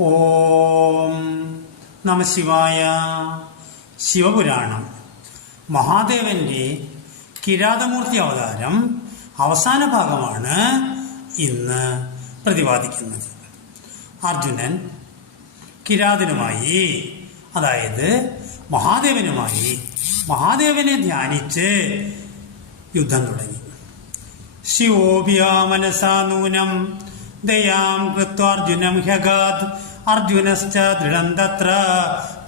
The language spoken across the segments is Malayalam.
ഓം നമ ശിവായ ശിവപുരാണം. മഹാദേവന്റെ കിരാതമൂർത്തി അവതാരം അവസാന ഭാഗമാണ് ഇന്ന് പ്രതിപാദിക്കുന്നത്. അർജുനൻ കിരാതനുമായി അതായത് മഹാദേവനുമായി മഹാദേവനെ ധ്യാനിച്ച് യുദ്ധം തുടങ്ങി. ശിവോപിയ മനസാ നൂനം ദയാം കൃത്വാർജുനം ഹ്യഗാത് അർജുനശ്ച ദൃഢം തത്ര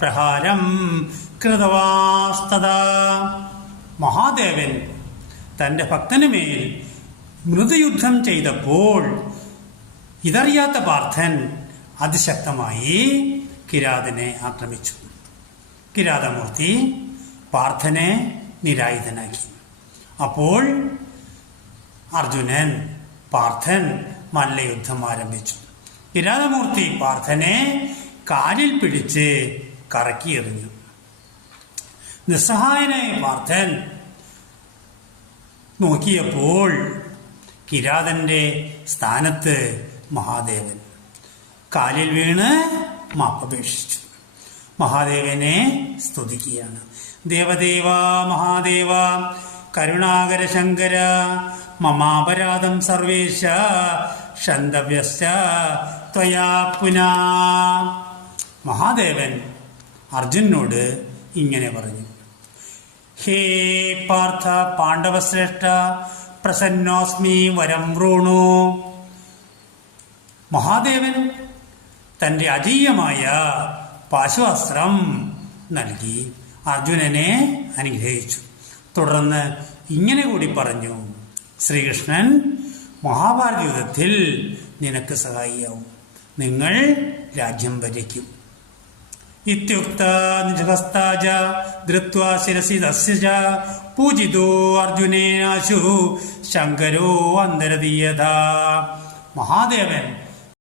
പ്രഹാരം കൃതവാസ്തദാ. മഹാദേവൻ തന്റെ ഭക്തനുമേൽ മൃതയുദ്ധം ചെയ്തപ്പോൾ ഇതറിയാത്ത പാർത്ഥൻ അതിശക്തമായി കിരാതനെ ആക്രമിച്ചു. കിരാതമൂർത്തി പാർത്ഥനെ നിരായുധനാക്കി. അപ്പോൾ അർജുനൻ പാർത്ഥൻ മല്ലയുദ്ധം ആരംഭിച്ചു. കിരാതമൂർത്തി പാർത്ഥനെ കാലിൽ പിടിച്ച് കറക്കിയെറിഞ്ഞു. നിസ്സഹായനായ പാർത്ഥൻ നോക്കിയപ്പോൾ കിരാതന്റെ സ്ഥാനത്ത് മഹാദേവൻ കാലിൽ വീണ് മാപ്പപേക്ഷിച്ചു. മഹാദേവനെ സ്തുതിക്കുകയാണ്. ദേവദേവ മഹാദേവ കരുണാകര ശങ്കര മമാപരാധം സർവേശ ക്ഷന്തവ്യശ്ച ത്വയാ മഹാദേവൻ അർജുനോട് ഇങ്ങനെ പറഞ്ഞു. ഹേ പാർത്ഥ പാണ്ഡവശ്രേഷ്ഠ പ്രസന്നോസ്മി വരം വൃണു മഹാദേവൻ തന്റെ അജീയമായ പാശുവസ്ത്രം നൽകി അർജുനനെ അനുഗ്രഹിച്ചു. തുടർന്ന് ഇങ്ങനെ കൂടി പറഞ്ഞു. ശ്രീകൃഷ്ണൻ മഹാഭാരത യുദ്ധത്തിൽ നിനക്ക് സഹായിയാവും. നിങ്ങൾ രാജ്യം ഭരിക്കും. ഇത്യുക്ത ശിരസി പൂജിതോ ശങ്കരോ അന്തരതീയത മഹാദേവൻ